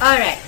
Alright.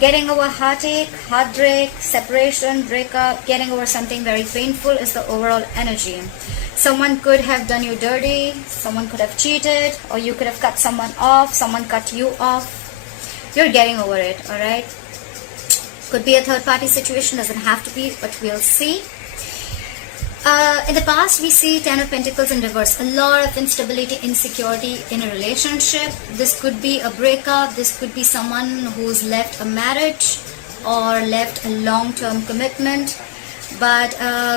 Getting over heartache, heartbreak, separation, breakup, getting over something very painful is the overall energy. Someone could have done you dirty, someone could have cheated, or you could have cut someone off, someone cut you off. You're getting over it, alright? Could be a third party situation, doesn't have to be, but we'll see. In the past, we see 10 of Pentacles in reverse. A lot of instability, insecurity in a relationship. This could be a breakup. This could be someone who's left a marriage or left a long-term commitment. But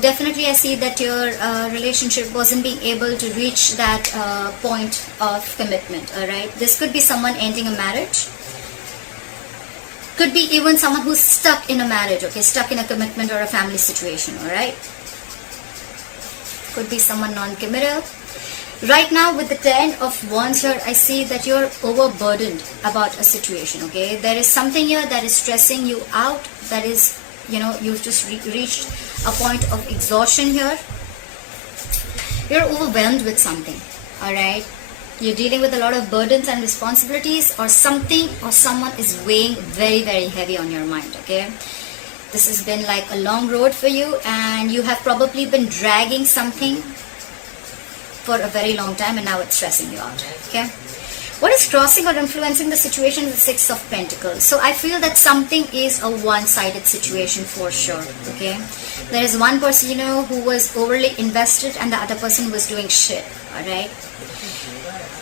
definitely I see that your relationship wasn't being able to reach that point of commitment. Alright, this could be someone ending a marriage. Could be even someone who's stuck in a marriage, okay, stuck in a commitment or a family situation. Alright, could be someone non-committal. Right now with the 10 of Wands here, I see that you're overburdened about a situation, okay? There is something here that is stressing you out, that is, you know, you've just reached a point of exhaustion here. You're overwhelmed with something, alright? You're dealing with a lot of burdens and responsibilities, or something or someone is weighing very, very heavy on your mind, okay? This has been like a long road for you, and you have probably been dragging something for a very long time, and now it's stressing you out, okay? What is crossing or influencing the situation is the Six of Pentacles. So I feel that something is a one-sided situation for sure, okay? There is one person, you know, who was overly invested and the other person was doing shit, alright?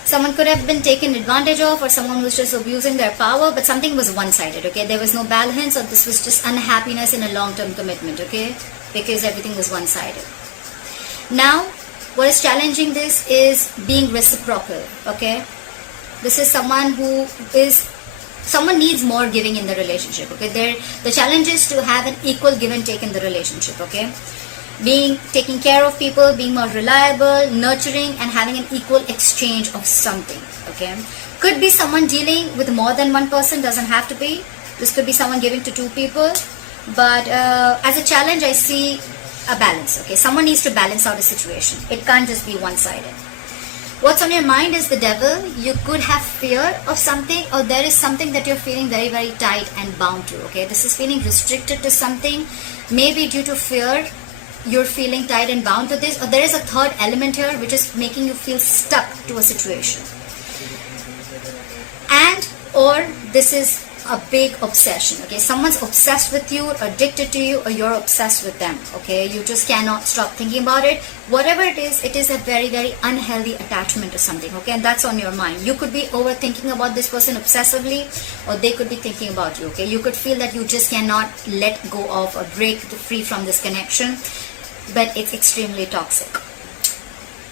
Someone could have been taken advantage of, or someone was just abusing their power, but something was one-sided, okay? There was no balance, or this was just unhappiness in a long-term commitment, okay? Because everything was one-sided. Now, what is challenging this is being reciprocal, okay? This is someone who is, someone needs more giving in the relationship, okay? The challenge is to have an equal give and take in the relationship, okay? Taking care of people, being more reliable, nurturing, and having an equal exchange of something, okay? Could be someone dealing with more than one person, doesn't have to be. This could be someone giving to two people, but as a challenge, I see a balance, okay? Someone needs to balance out a situation. It can't just be one-sided. What's on your mind is the Devil. You could have fear of something, or there is something that you're feeling very, very tight and bound to, okay? This is feeling restricted to something, maybe due to fear. You're feeling tied and bound to this, or there is a third element here which is making you feel stuck to a situation, and or this is a big obsession, okay? Someone's obsessed with you, addicted to you, or you're obsessed with them, okay? You just cannot stop thinking about it. Whatever it is a very, very unhealthy attachment to something, okay? And that's on your mind. You could be overthinking about this person obsessively, or they could be thinking about you, okay? You could feel that you just cannot let go of or break free from this connection, but it's extremely toxic.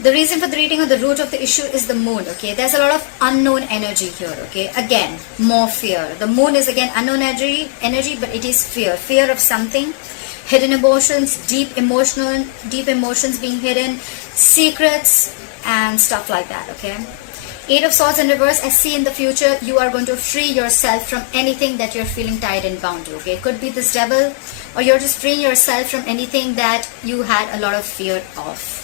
The reason for the reading, or the root of the issue, is the Moon, okay? There's a lot of unknown energy here, okay? Again, more fear. The Moon is again unknown energy, but it is fear. Fear of something, hidden emotions, deep emotions being hidden, secrets, and stuff like that, okay? Eight of Swords in reverse. I see in the future you are going to free yourself from anything that you're feeling tied and bound to, okay? It could be this Devil, or you're just freeing yourself from anything that you had a lot of fear of.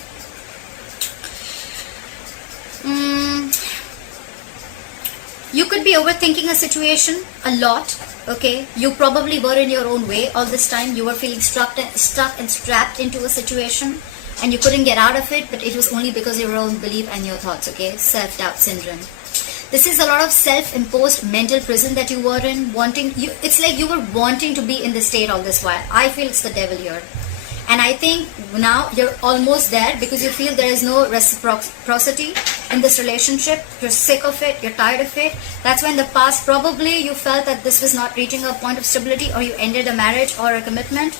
You could be overthinking a situation a lot, okay? You probably were in your own way all this time. You were feeling stuck and strapped into a situation, and you couldn't get out of it, but it was only because of your own belief and your thoughts, okay? Self-doubt syndrome. This is a lot of self-imposed mental prison that you were in, it's like you were wanting to be in this state all this while. I feel it's the Devil here. And I think now you're almost there, because you feel there is no reciprocity in this relationship. You're sick of it, you're tired of it. That's why in the past probably you felt that this was not reaching a point of stability, or you ended a marriage or a commitment.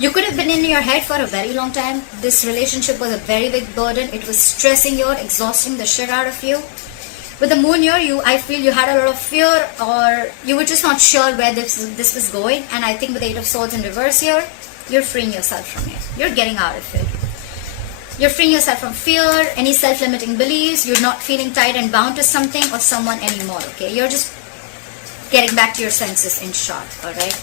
You could have been in your head for a very long time. This relationship was a very big burden. It was stressing you out, exhausting the shit out of you. With the Moon here, I feel you had a lot of fear, or you were just not sure where this was going. And I think with the Eight of Swords in reverse here, you're freeing yourself from it. You're getting out of it. You're freeing yourself from fear, any self-limiting beliefs. You're not feeling tied and bound to something or someone anymore, okay? You're just getting back to your senses, in short, alright?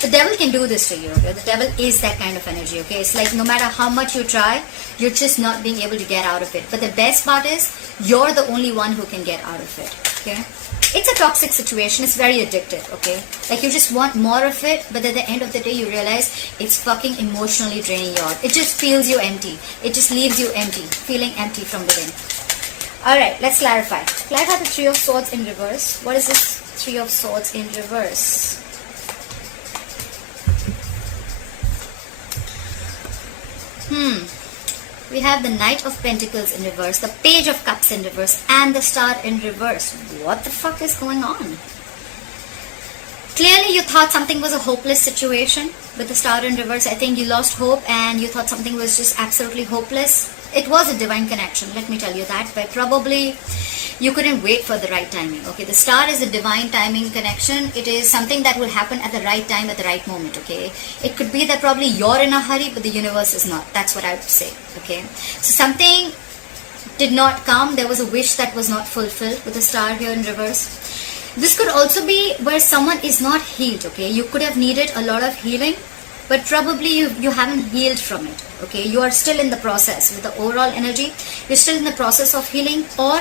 The Devil can do this to you, okay? The Devil is that kind of energy, okay? It's like no matter how much you try, you're just not being able to get out of it. But the best part is, you're the only one who can get out of it, okay? It's a toxic situation. It's very addictive, okay? Like you just want more of it, but at the end of the day you realize it's fucking emotionally draining you out. It just feels you empty. It just leaves you empty, feeling empty from within. Alright, let's clarify. Clarify the Three of Swords in reverse. What is this Three of Swords in reverse? We have the Knight of Pentacles in reverse, the Page of Cups in reverse, and the Star in reverse. What the fuck is going on? Clearly you thought something was a hopeless situation with the Star in reverse. I think you lost hope and you thought something was just absolutely hopeless. It was a divine connection, let me tell you that, but probably you couldn't wait for the right timing. Okay, the Star is a divine timing connection. It is something that will happen at the right time, at the right moment. Okay, it could be that probably you're in a hurry, but the universe is not. That's what I would say. Okay, so something did not come. There was a wish that was not fulfilled with the Star here in reverse. This could also be where someone is not healed. Okay, you could have needed a lot of healing, but probably you haven't healed from it. Okay, you are still in the process with the overall energy. You're still in the process of healing, or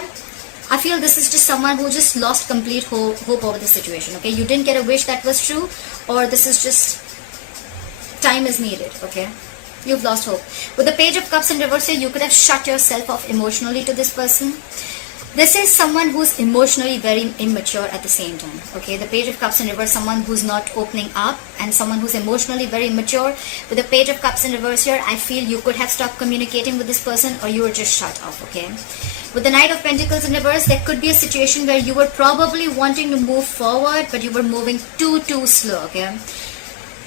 I feel this is just someone who just lost complete hope over the situation. Okay, you didn't get a wish that was true, or this is just time is needed. Okay, you've lost hope. With the Page of Cups in reverse here, you could have shut yourself off emotionally to this person. This is someone who's emotionally very immature at the same time. Okay, the Page of Cups in reverse, someone who's not opening up, and someone who's emotionally very immature. With the Page of Cups in reverse here, I feel you could have stopped communicating with this person, or you were just shut off. Okay, with the Knight of Pentacles in reverse, there could be a situation where you were probably wanting to move forward, but you were moving too slow. Okay,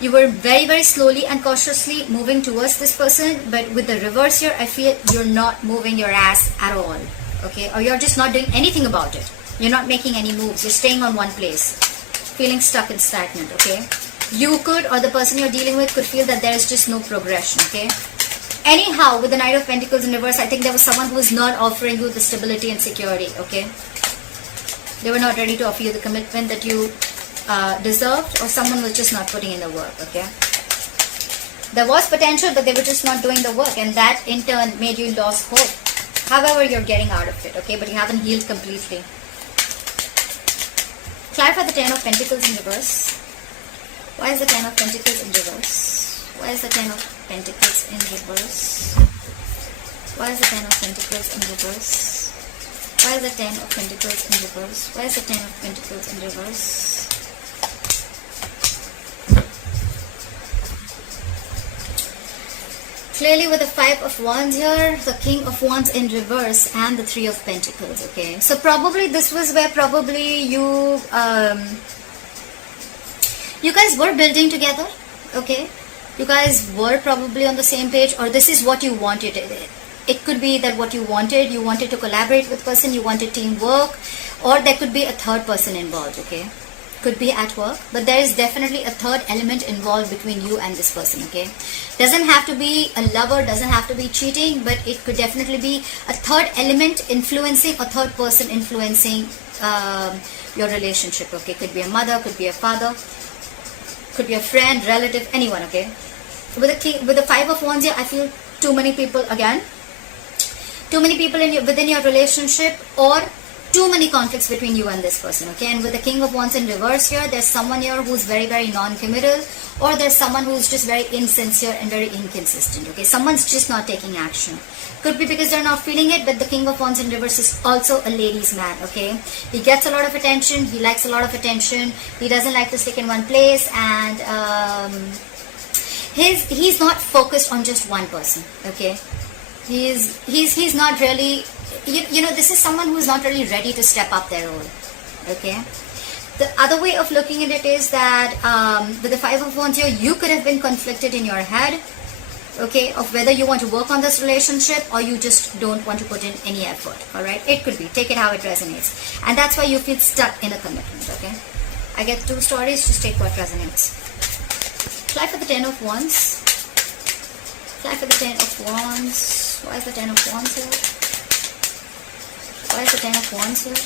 you were very slowly and cautiously moving towards this person, but with the reverse here, I feel you're not moving your ass at all. Okay, or you're just not doing anything about it. You're not making any moves. You're staying on one place, feeling stuck and stagnant. Okay, you could, or the person you're dealing with could feel that there is just no progression. Okay, anyhow, with the Knight of Pentacles in reverse, I think there was someone who was not offering you the stability and security. Okay, they were not ready to offer you the commitment that you deserved, or someone was just not putting in the work. Okay, there was potential, but they were just not doing the work, and that in turn made you lose hope. However, you're getting out of it, okay, but you haven't healed completely. Clarify the Ten of Pentacles in reverse. Why is the Ten of Pentacles in reverse? Why is the Ten of Pentacles in reverse? Why is the Ten of Pentacles in reverse? Why is the Ten of Pentacles in reverse? Why is the Ten of Pentacles in reverse? Clearly with the Five of Wands here, the King of Wands in reverse, and the Three of Pentacles. Okay, so probably this was where probably you guys were building together. Okay, you guys were probably on the same page, or this is what you wanted. It could be that what you wanted to collaborate with person, you wanted teamwork, or there could be a third person involved. Okay, could be at work, but there is definitely a third element involved between you and this person. Okay, doesn't have to be a lover, doesn't have to be cheating, but it could definitely be a third element influencing, a third person influencing your relationship. Okay, could be a mother, could be a father, could be a friend, relative, anyone. Okay, with the Five of Wands here, I feel too many people within your relationship, or too many conflicts between you and this person. Okay, and with the King of Wands in reverse here, there's someone here who's very non-committal, or there's someone who's just very insincere and very inconsistent. Okay, someone's just not taking action. Could be because they're not feeling it, but the King of Wands in reverse is also a ladies' man. Okay, he gets a lot of attention, he likes a lot of attention, he doesn't like to stick in one place, and he's not focused on just one person. Okay, he's not really, you know, this is someone who is not really ready to step up their role. Okay, the other way of looking at it is that with the Five of Wands here, you could have been conflicted in your head, okay, of whether you want to work on this relationship or you just don't want to put in any effort. All right, it could be, take it how it resonates, and that's why you feel stuck in a commitment. Okay, I get two stories, just take what resonates. Fly for the Ten of Wands. Fly for the Ten of Wands. Why is the Ten of Wands here? Why is the Ten of Wands here?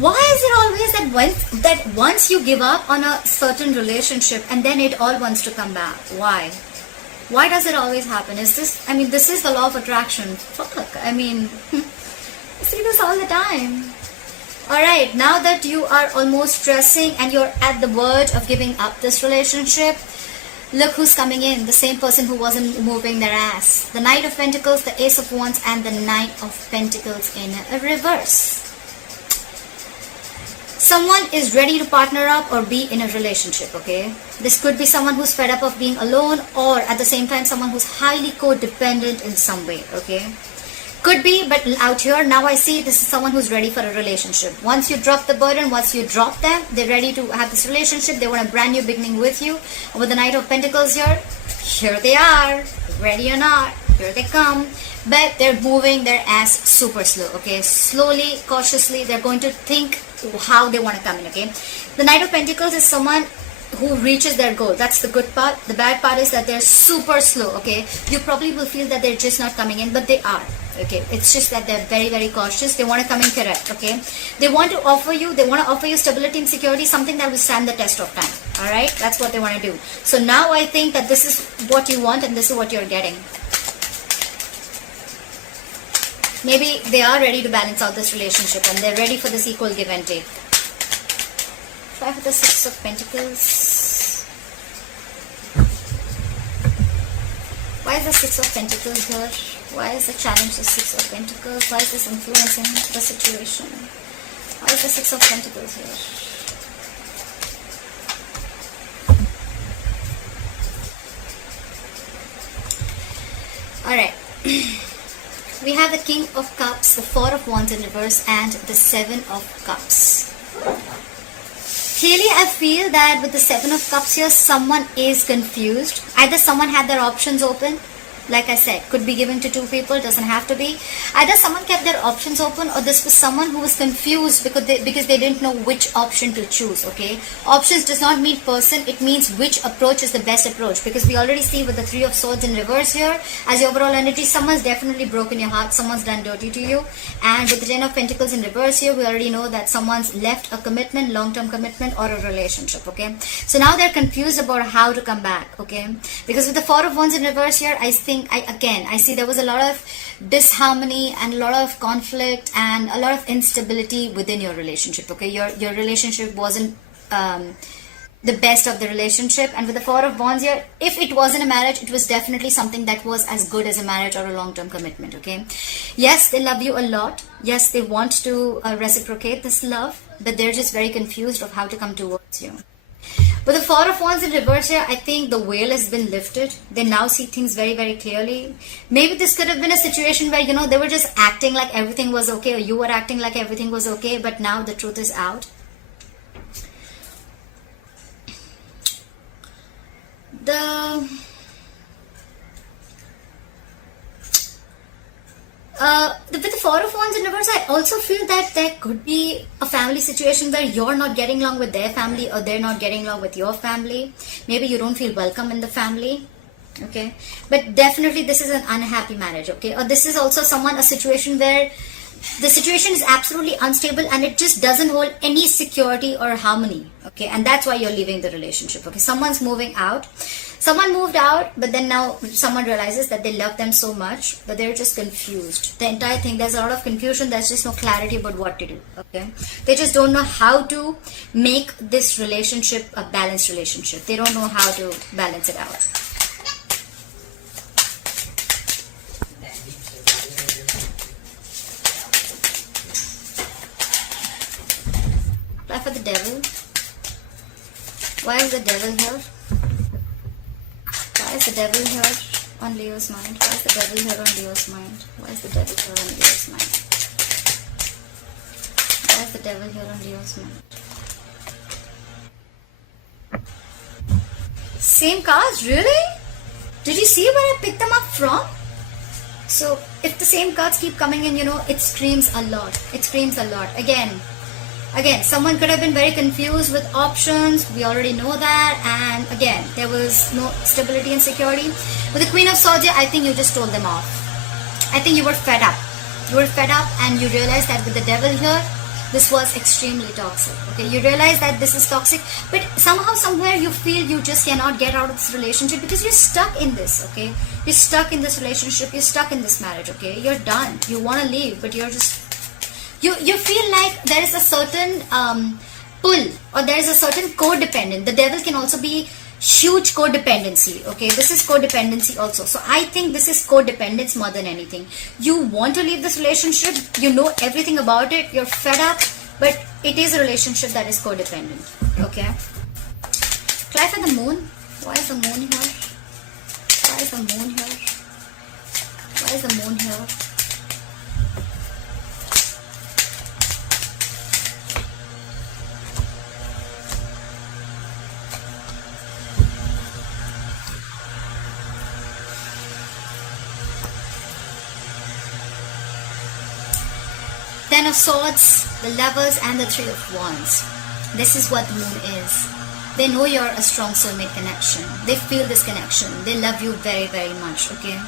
Why is it always that once you give up on a certain relationship and then it all wants to come back? Why? Why does it always happen? Is this, I mean, this is the law of attraction. Fuck, I mean, I see this all the time. Alright, now that you are almost stressing and you're at the verge of giving up this relationship, look who's coming in. The same person who wasn't moving their ass. The Knight of Pentacles, the Ace of Wands, and the Knight of Pentacles in a reverse. Someone is ready to partner up or be in a relationship, okay? This could be someone who's fed up of being alone, or at the same time someone who's highly codependent in some way, okay? Could be, but out here, now I see this is someone who's ready for a relationship. Once you drop the burden, once you drop them, they're ready to have this relationship. They want a brand new beginning with you. And with the Knight of Pentacles here they are, ready or not, here they come. But they're moving their ass super slow, okay? Slowly, cautiously, they're going to think how they want to come in, okay? The Knight of Pentacles is someone who reaches their goal. That's the good part. The bad part is that they're super slow, okay? You probably will feel that they're just not coming in, but they are, okay? It's just that they're very, very cautious. They want to come in correct, okay? They want to offer you stability and security, something that will stand the test of time, all right? That's what they want to do. So now I think that this is what you want and this is what you're getting. Maybe they are ready to balance out this relationship and they're ready for this equal give and take. Try for the Six of Pentacles. Why is the Six of Pentacles here? Why is the challenge the Six of Pentacles? Why is this influencing the situation? Why is the Six of Pentacles here? Alright. We have the King of Cups, the Four of Wands in reverse, and the Seven of Cups. Clearly, I feel that with the Seven of Cups here, someone is confused. Either someone had their options open, like I said, could be given to two people, doesn't have to be. Either someone kept their options open, or this was someone who was confused because they didn't know which option to choose, okay? Options does not mean person, it means which approach is the best approach, because we already see with the Three of Swords in reverse here, as your overall energy, someone's definitely broken your heart, someone's done dirty to you. And with the Ten of Pentacles in reverse here, we already know that someone's left a commitment, long-term commitment, or a relationship, okay? So now they're confused about how to come back, okay? Because with the Four of Wands in reverse here, I see there was a lot of disharmony and a lot of conflict and a lot of instability within your relationship, okay? Your relationship wasn't the best of the relationship. And with the Four of Wands here, if it wasn't a marriage, it was definitely something that was as good as a marriage or a long-term commitment, okay? Yes, they love you a lot. Yes, they want to reciprocate this love, but they're just very confused of how to come towards you. With the Four of Wands in reverse here, I think the veil has been lifted. They now see things very, very clearly. Maybe this could have been a situation where, you know, they were just acting like everything was okay, or you were acting like everything was okay, but now the truth is out. With the Four of Wands in reverse, I also feel that there could be a family situation where you're not getting along with their family, or they're not getting along with your family. Maybe you don't feel welcome in the family, okay? But definitely this is an unhappy marriage, okay? Or this is also a situation where the situation is absolutely unstable and it just doesn't hold any security or harmony, okay? And that's why you're leaving the relationship, okay? Someone's moving out. Someone moved out, but then now someone realizes that they love them so much, but they're just confused. The entire thing, there's a lot of confusion. There's just no clarity about what to do, okay? They just don't know how to make this relationship a balanced relationship. They don't know how to balance it out. Apply for the Devil. Why is the Devil here? Why is the Devil here on Leo's mind? Why is the Devil here on Leo's mind? Why is the Devil here on Leo's mind? Why is the Devil here on Leo's mind? Same cards? Really? Did you see where I picked them up from? So, if the same cards keep coming in, you know, it screams a lot. It screams a lot. Again, someone could have been very confused with options. We already know that. And again, there was no stability and security. With the Queen of Swords, I think you just told them off. I think you were fed up. You were fed up and you realized that with the Devil here, this was extremely toxic. Okay, you realize that this is toxic, but somehow, somewhere you feel you just cannot get out of this relationship because you're stuck in this. Okay, you're stuck in this relationship, you're stuck in this marriage. Okay, you're done, you want to leave, but you're just, you feel like there is a certain pull, or there is a certain codependent. The devil can also be huge codependency. Okay, this is codependency also. So I think this is codependence more than anything. You want to leave this relationship, you know everything about it, you're fed up, but it is a relationship that is codependent. Okay, try for the moon. Why is the moon here? Why is the moon here? Why is the moon here? Ten of Swords, the Lovers, and the Three of Wands. This is what the moon is. They know you're a strong soulmate connection. They feel this connection. They love you very, very much, okay?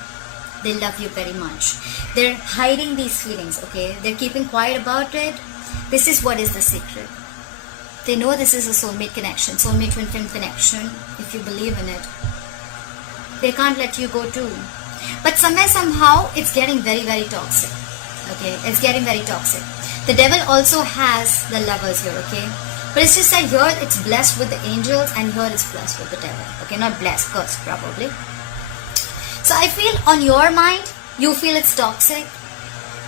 They love you very much. They're hiding these feelings, okay? They're keeping quiet about it. This is what is the secret. They know this is a soulmate connection, soulmate twin flame connection, if you believe in it. They can't let you go too. But somewhere, somehow, it's getting very, very toxic. Okay, it's getting very toxic. The devil also has the Lovers here, okay? But it's just that here it's blessed with the angels and here it's blessed with the devil. Okay, not blessed, cursed probably. So I feel on your mind, you feel it's toxic,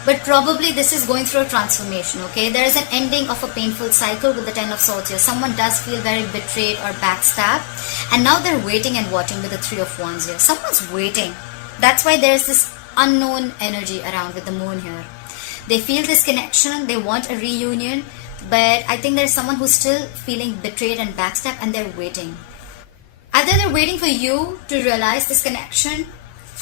but probably this is going through a transformation, okay? There is an ending of a painful cycle with the Ten of Swords here. Someone does feel very betrayed or backstabbed, and now they're waiting and watching with the Three of Wands here. Someone's waiting. That's why there's this unknown energy around with the moon here. They feel this connection, they want a reunion, but I think there's someone who's still feeling betrayed and backstabbed, and they're waiting. Either they're waiting for you to realize this connection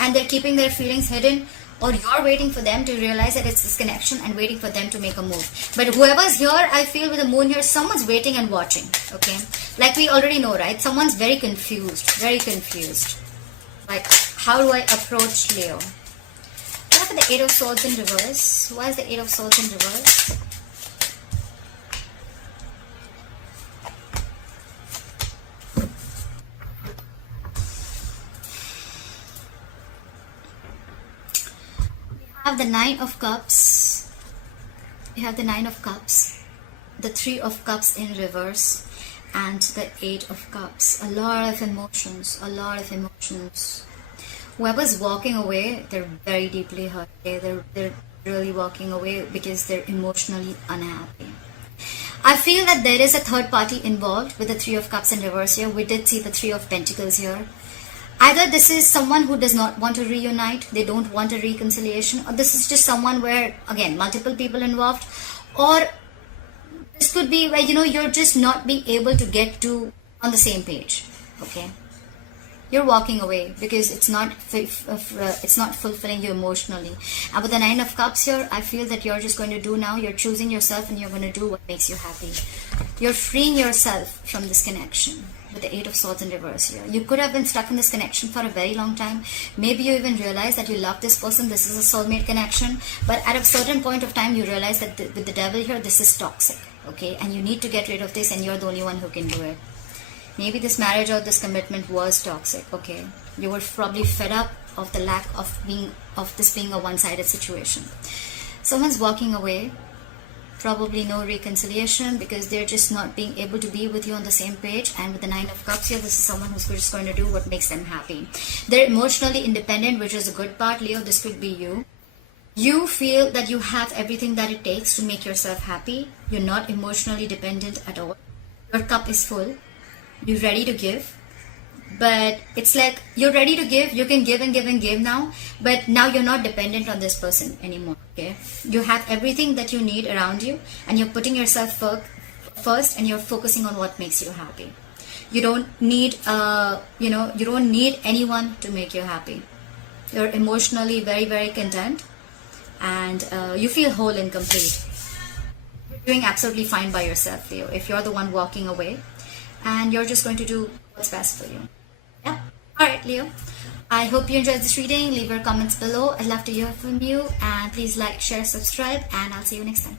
and they're keeping their feelings hidden, or you're waiting for them to realize that it's this connection and waiting for them to make a move. But whoever's here, I feel with the moon here, someone's waiting and watching, okay? Like we already know, right? Someone's very confused, very confused. Like, how do I approach Leo? What about the Eight of Swords in reverse? Why is the Eight of Swords in reverse? You have the Nine of Cups. You have the Nine of Cups, the Three of Cups in reverse, and the Eight of Cups. A lot of emotions, a lot of emotions. Whoever's walking away, they're very deeply hurt. They're really walking away because they're emotionally unhappy. I feel that there is a third party involved with the Three of Cups in reverse here. We did see the Three of Pentacles here. Either this is someone who does not want to reunite, they don't want a reconciliation, or this is just someone where, again, multiple people involved, or this could be where, you know, you're just not being able to get to on the same page, okay? You're walking away because it's not fulfilling you emotionally. And with the Nine of Cups here, I feel that you're just going to do now, you're choosing yourself and you're going to do what makes you happy. You're freeing yourself from this connection with the Eight of Swords in reverse here. You could have been stuck in this connection for a very long time. Maybe you even realize that you love this person, this is a soulmate connection, but at a certain point of time you realize that with the devil here, this is toxic, okay? And you need to get rid of this, and you're the only one who can do it. Maybe this marriage or this commitment was toxic, okay? You were probably fed up of the lack of this being a one-sided situation. Someone's walking away, probably no reconciliation because they're just not being able to be with you on the same page. And with the Nine of Cups here, this is someone who's just going to do what makes them happy. They're emotionally independent, which is a good part. Leo, this could be you. You feel that you have everything that it takes to make yourself happy. You're not emotionally dependent at all. Your cup is full. You're ready to give, but it's like you're ready to give, you can give and give and give now, but now you're not dependent on this person anymore, okay? You have everything that you need around you, and you're putting yourself first, and you're focusing on what makes you happy. You don't need you don't need anyone to make you happy. You're emotionally very, very content, and you feel whole and complete. You're doing absolutely fine by yourself, Leo, if you're the one walking away. And you're just going to do what's best for you. Yeah. Alright, Leo. I hope you enjoyed this reading. Leave your comments below. I'd love to hear from you. And please like, share, subscribe. And I'll see you next time.